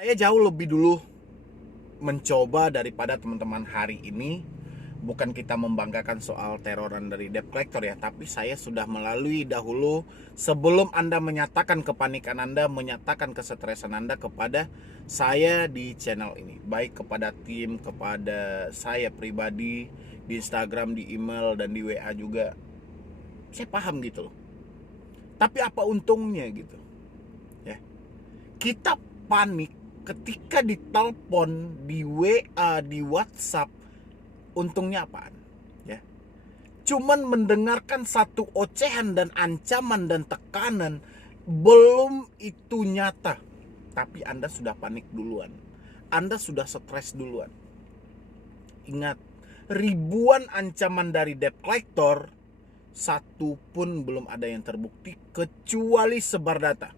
Saya jauh lebih dulu mencoba daripada teman-teman hari ini. Bukan kita membanggakan soal teroran dari debt collector ya, tapi saya sudah melalui dahulu sebelum Anda menyatakan kepanikan Anda, menyatakan kesetresan Anda kepada saya di channel ini. Baik kepada tim, kepada saya pribadi, di Instagram, di email, dan di WA juga. Saya paham gitu loh. Tapi apa untungnya gitu ya? Kita panik ketika ditelepon, di WA, di WhatsApp. Untungnya apaan? Ya. Cuman mendengarkan satu ocehan dan ancaman dan tekanan, belum itu nyata, tapi Anda sudah panik duluan. Anda sudah stres duluan. Ingat, ribuan ancaman dari debt collector, satu pun belum ada yang terbukti kecuali sebar data,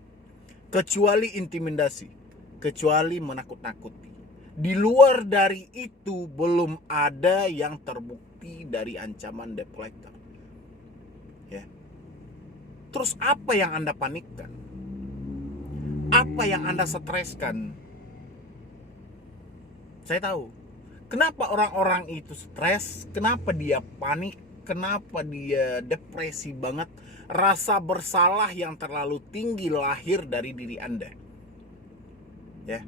kecuali intimidasi, kecuali menakut-nakuti. Di luar dari itu belum ada yang terbukti dari ancaman debt collector. Ya. Terus apa yang Anda panikkan? Apa yang Anda streskan? Saya tahu. Kenapa orang-orang itu stres? Kenapa dia panik? Kenapa dia depresi banget? Rasa bersalah yang terlalu tinggi lahir dari diri Anda. Ya.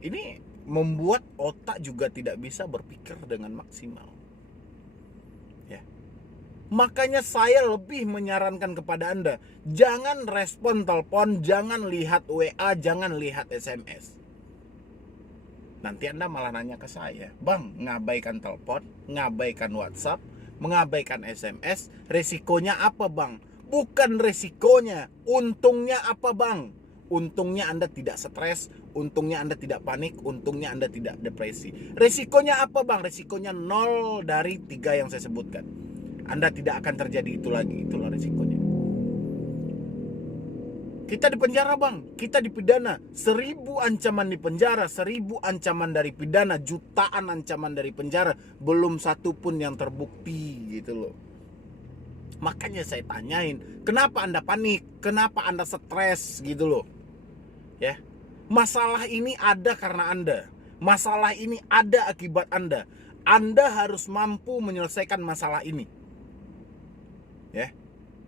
Ini membuat otak juga tidak bisa berpikir dengan maksimal. Ya. Makanya saya lebih menyarankan kepada Anda, jangan respon telepon, jangan lihat WA, jangan lihat SMS. Nanti Anda malah nanya ke saya, "Bang, ngabaikan telepon, ngabaikan WhatsApp, mengabaikan SMS, resikonya apa, Bang?" Bukan resikonya, untungnya apa, Bang? Untungnya Anda tidak stres, untungnya Anda tidak panik, untungnya Anda tidak depresi. Resikonya apa, Bang? Resikonya 0 dari 3 yang saya sebutkan. Anda tidak akan terjadi itu lagi, itulah resikonya. Kita di penjara, Bang, kita dipidana, 1000 ancaman di penjara, 1000 ancaman dari pidana, jutaan ancaman dari penjara, belum satu pun yang terbukti gitu loh. Makanya saya tanyain, kenapa Anda panik? Kenapa Anda stres gitu loh? Ya. Masalah ini ada karena Anda. Masalah ini ada akibat Anda. Anda harus mampu menyelesaikan masalah ini. Ya.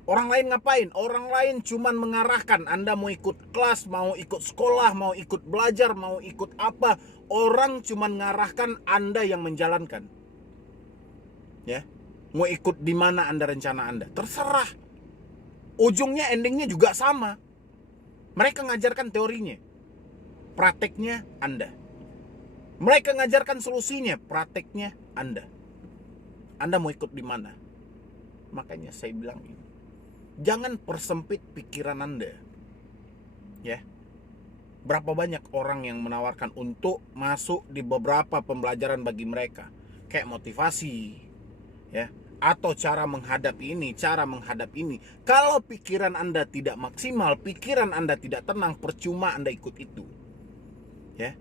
Orang lain ngapain? Orang lain cuman mengarahkan. Anda mau ikut kelas, mau ikut sekolah, mau ikut belajar, mau ikut apa. Orang cuman mengarahkan, Anda yang menjalankan. Ya. Mau ikut di mana Anda rencana Anda. Terserah. Ujungnya, endingnya juga sama. Mereka ngajarkan teorinya. Prakteknya Anda. Mereka ngajarkan solusinya. Prakteknya Anda. Anda mau ikut di mana? Makanya saya bilang ini. Jangan persempit pikiran Anda. Ya. Berapa banyak orang yang menawarkan untuk masuk di beberapa pembelajaran bagi mereka, kayak motivasi, ya, atau cara menghadapi ini, cara menghadap ini. Kalau pikiran Anda tidak maksimal, pikiran Anda tidak tenang, percuma Anda ikut itu. Ya.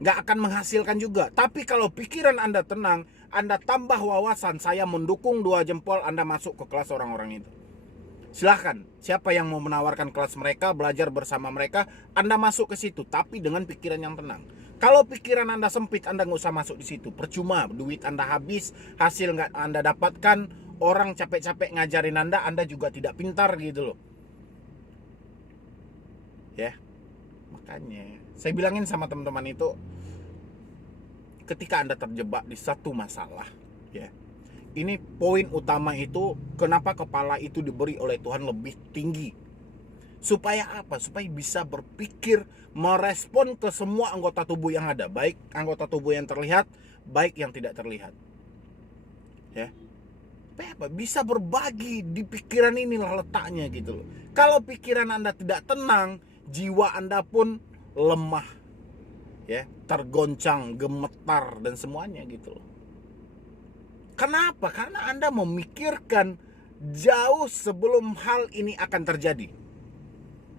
Nggak akan menghasilkan juga. Tapi kalau pikiran Anda tenang, Anda tambah wawasan, saya mendukung 2 jempol Anda masuk ke kelas orang-orang itu. Silahkan, siapa yang mau menawarkan kelas mereka, belajar bersama mereka, Anda masuk ke situ, tapi dengan pikiran yang tenang. Kalau pikiran Anda sempit, Anda nggak usah masuk di situ. Percuma, duit Anda habis, hasil nggak Anda dapatkan, orang capek-capek ngajarin Anda juga tidak pintar gitu loh. Ya, makanya saya bilangin sama teman-teman itu, ketika Anda terjebak di satu masalah, ya, ini poin utama itu, kenapa kepala itu diberi oleh Tuhan lebih tinggi. Supaya apa? Supaya bisa berpikir, merespon ke semua anggota tubuh yang ada. Baik anggota tubuh yang terlihat, baik yang tidak terlihat. Ya. Supaya apa? Bisa berbagi, di pikiran inilah letaknya gitu loh. Kalau pikiran Anda tidak tenang, jiwa Anda pun lemah. Ya, tergoncang, gemetar, dan semuanya gitu loh. Kenapa? Karena Anda memikirkan jauh sebelum hal ini akan terjadi.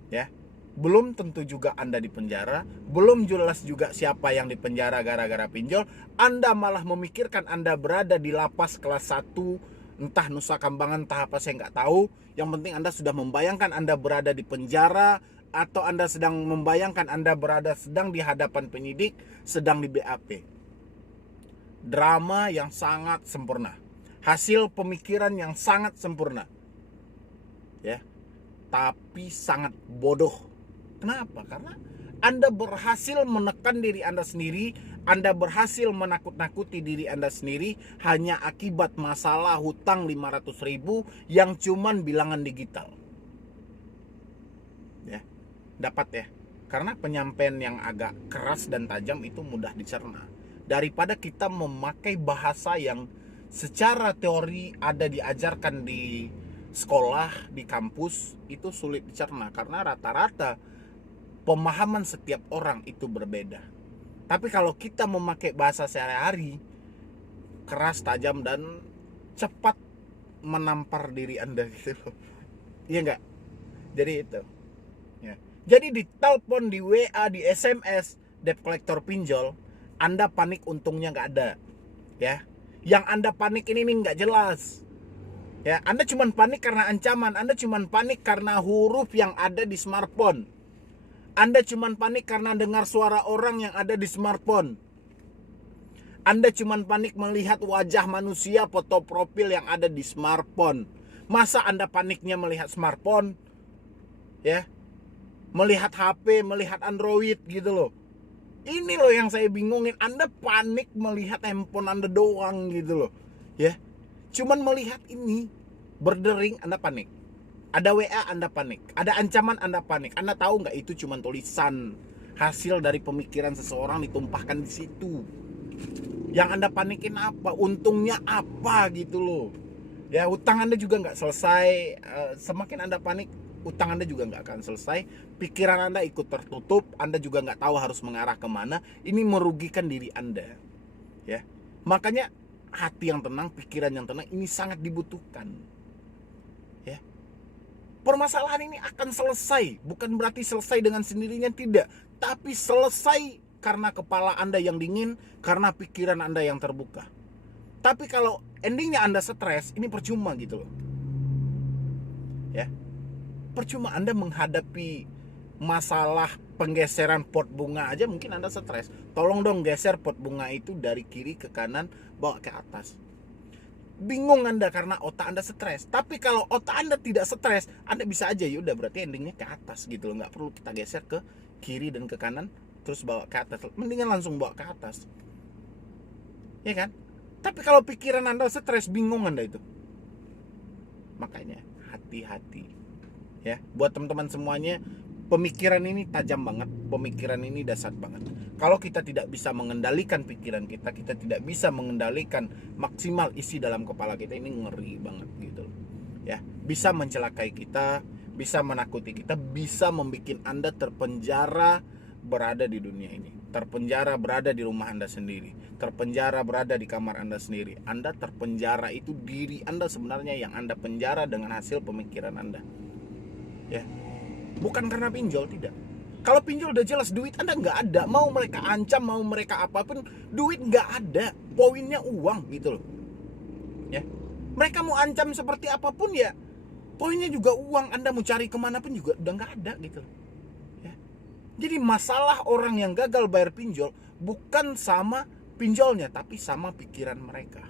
Ya. Belum tentu juga Anda dipenjara, belum jelas juga siapa yang dipenjara gara-gara pinjol. Anda malah memikirkan Anda berada di lapas kelas 1, entah Nusa Kambangan, entah apa, saya nggak tahu. Yang penting Anda sudah membayangkan Anda berada di penjara, atau Anda sedang membayangkan Anda sedang di hadapan penyidik, sedang di BAP. Drama yang sangat sempurna, hasil pemikiran yang sangat sempurna, ya, tapi sangat bodoh. Kenapa? Karena Anda berhasil menekan diri Anda sendiri, Anda berhasil menakut-nakuti diri Anda sendiri hanya akibat masalah hutang 500.000 yang cuman bilangan digital. Ya, dapat ya. Karena penyampaian yang agak keras dan tajam itu mudah dicerna. Daripada kita memakai bahasa yang secara teori ada diajarkan di sekolah, di kampus, itu sulit dicerna karena rata-rata pemahaman setiap orang itu berbeda. Tapi kalau kita memakai bahasa sehari-hari, keras, tajam, dan cepat menampar diri Anda gitu loh. Iya enggak? Jadi itu. Ya. Jadi di telepon, di WA, di SMS, debt collector pinjol, Anda panik untungnya nggak ada. Ya. Yang Anda panik ini nggak jelas. Ya, Anda cuma panik karena ancaman, Anda cuma panik karena huruf yang ada di smartphone. Anda cuma panik karena dengar suara orang yang ada di smartphone. Anda cuma panik melihat wajah manusia, foto profil yang ada di smartphone. Masa Anda paniknya melihat smartphone? Ya. Melihat HP, melihat Android gitu loh. Ini loh yang saya bingungin. Anda panik melihat handphone Anda doang gitu loh. Ya. Cuman melihat ini berdering Anda panik. Ada WA Anda panik. Ada ancaman Anda panik. Anda tahu nggak itu cuman tulisan hasil dari pemikiran seseorang ditumpahkan di situ. Yang Anda panikin apa? Untungnya apa gitu loh. Ya, hutang Anda juga nggak selesai. Semakin Anda panik, utang Anda juga nggak akan selesai. Pikiran Anda ikut tertutup. Anda juga nggak tahu harus mengarah kemana. Ini merugikan diri Anda. Ya, makanya hati yang tenang, pikiran yang tenang ini sangat dibutuhkan. Ya, permasalahan ini akan selesai. Bukan berarti selesai dengan sendirinya, tidak. Tapi selesai karena kepala Anda yang dingin, karena pikiran Anda yang terbuka. Tapi kalau endingnya Anda stres, ini percuma gitu loh. Ya, percuma Anda menghadapi masalah penggeseran pot bunga aja mungkin Anda stres. Tolong dong geser pot bunga itu dari kiri ke kanan, bawa ke atas. Bingung Anda karena otak Anda stres. Tapi kalau otak Anda tidak stres, Anda bisa aja, yaudah berarti endingnya ke atas gitu loh. Nggak perlu kita geser ke kiri dan ke kanan terus bawa ke atas. Mendingan langsung bawa ke atas, ya kan? Tapi kalau pikiran Anda stres, bingung Anda itu. Makanya hati-hati ya. Buat teman-teman semuanya, pemikiran ini tajam banget, pemikiran ini dahsyat banget. Kalau kita tidak bisa mengendalikan pikiran kita, kita tidak bisa mengendalikan maksimal isi dalam kepala kita, ini ngeri banget gitu. Ya, bisa mencelakai kita, bisa menakuti kita, bisa membuat Anda terpenjara berada di dunia ini. Terpenjara berada di rumah Anda sendiri, terpenjara berada di kamar Anda sendiri. Anda terpenjara itu diri Anda sebenarnya yang Anda penjara dengan hasil pemikiran Anda. Ya. Bukan karena pinjol, tidak. Kalau pinjol udah jelas duit Anda nggak ada. Mau mereka ancam, mau mereka apapun, duit nggak ada. Poinnya uang gitu loh. Ya. Mereka mau ancam seperti apapun ya, poinnya juga uang. Anda mau cari kemana pun juga udah nggak ada gitu loh. Ya. Jadi masalah orang yang gagal bayar pinjol bukan sama pinjolnya, tapi sama pikiran mereka.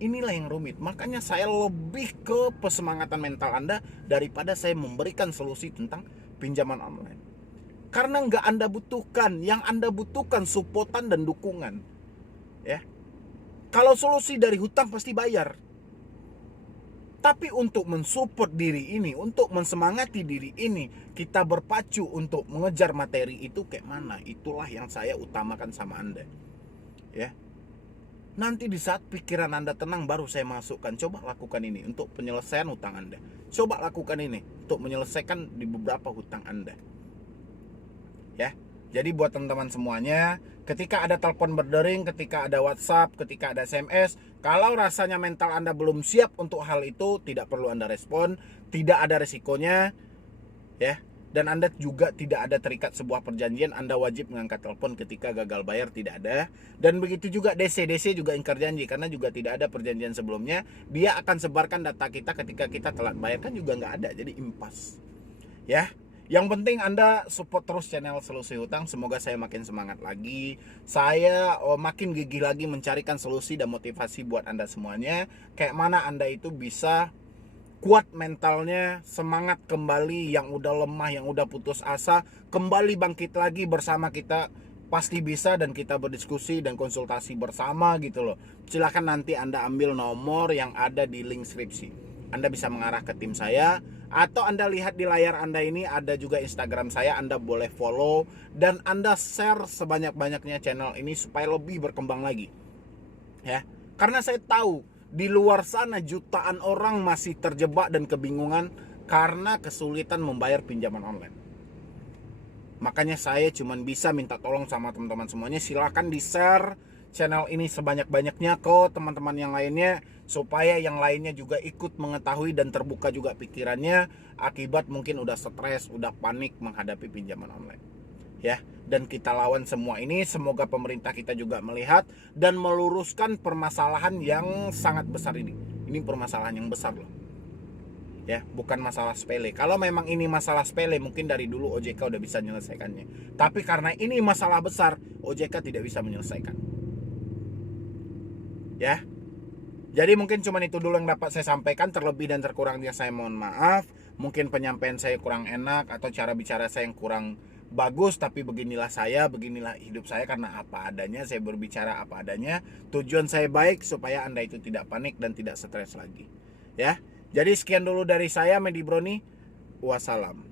Inilah yang rumit. Makanya saya lebih ke pesemangatan mental Anda daripada saya memberikan solusi tentang pinjaman online. Karena nggak Anda butuhkan. Yang Anda butuhkan supportan dan dukungan. Ya. Kalau solusi dari hutang pasti bayar. Tapi untuk mensupport diri ini, untuk mensemangati diri ini, kita berpacu untuk mengejar materi itu kayak mana? Itulah yang saya utamakan sama Anda. Ya. Nanti di saat pikiran Anda tenang baru saya masukkan. Coba lakukan ini untuk penyelesaian hutang Anda. Coba lakukan ini untuk menyelesaikan di beberapa hutang Anda. Ya. Jadi buat teman-teman semuanya, ketika ada telepon berdering, ketika ada WhatsApp, ketika ada SMS, kalau rasanya mental Anda belum siap untuk hal itu, tidak perlu Anda respon, tidak ada resikonya. Ya. Dan Anda juga tidak ada terikat sebuah perjanjian. Anda wajib mengangkat telepon ketika gagal bayar, tidak ada. Dan begitu juga DC juga ingkar janji, karena juga tidak ada perjanjian sebelumnya. Dia akan sebarkan data kita ketika kita telat bayar, kan juga nggak ada, jadi impas. Ya, Yang penting Anda support terus channel Solusi Hutang. Semoga saya makin semangat lagi. Saya makin gigih lagi mencarikan solusi dan motivasi buat Anda semuanya. Kayak mana Anda itu bisa kuat mentalnya, semangat kembali, yang udah lemah, yang udah putus asa, kembali bangkit lagi bersama kita. Pasti bisa, dan kita berdiskusi dan konsultasi bersama gitu loh. Silahkan nanti Anda ambil nomor yang ada di link skripsi. Anda bisa mengarah ke tim saya, atau Anda lihat di layar Anda ini ada juga Instagram saya. Anda boleh follow dan Anda share sebanyak-banyaknya channel ini supaya lebih berkembang lagi. Ya, karena saya tahu di luar sana jutaan orang masih terjebak dan kebingungan karena kesulitan membayar pinjaman online. Makanya saya cuma bisa minta tolong sama teman-teman semuanya, silakan di-share channel ini sebanyak-banyaknya ke teman-teman yang lainnya, supaya yang lainnya juga ikut mengetahui dan terbuka juga pikirannya akibat mungkin udah stres, udah panik menghadapi pinjaman online. Ya, dan kita lawan semua ini. Semoga pemerintah kita juga melihat dan meluruskan permasalahan yang sangat besar ini. Ini permasalahan yang besar loh. Ya, bukan masalah sepele. Kalau memang ini masalah sepele, mungkin dari dulu OJK udah bisa menyelesaikannya. Tapi karena ini masalah besar, OJK tidak bisa menyelesaikan. Ya. Jadi mungkin cuma itu dulu yang dapat saya sampaikan. Terlebih dan terkurangnya saya mohon maaf. Mungkin penyampaian saya kurang enak atau cara bicara saya yang kurang bagus, tapi beginilah saya, beginilah hidup saya karena apa adanya. Saya berbicara apa adanya. Tujuan saya baik supaya Anda itu tidak panik dan tidak stres lagi. Ya. Jadi sekian dulu dari saya, Medi Broni. Wassalam.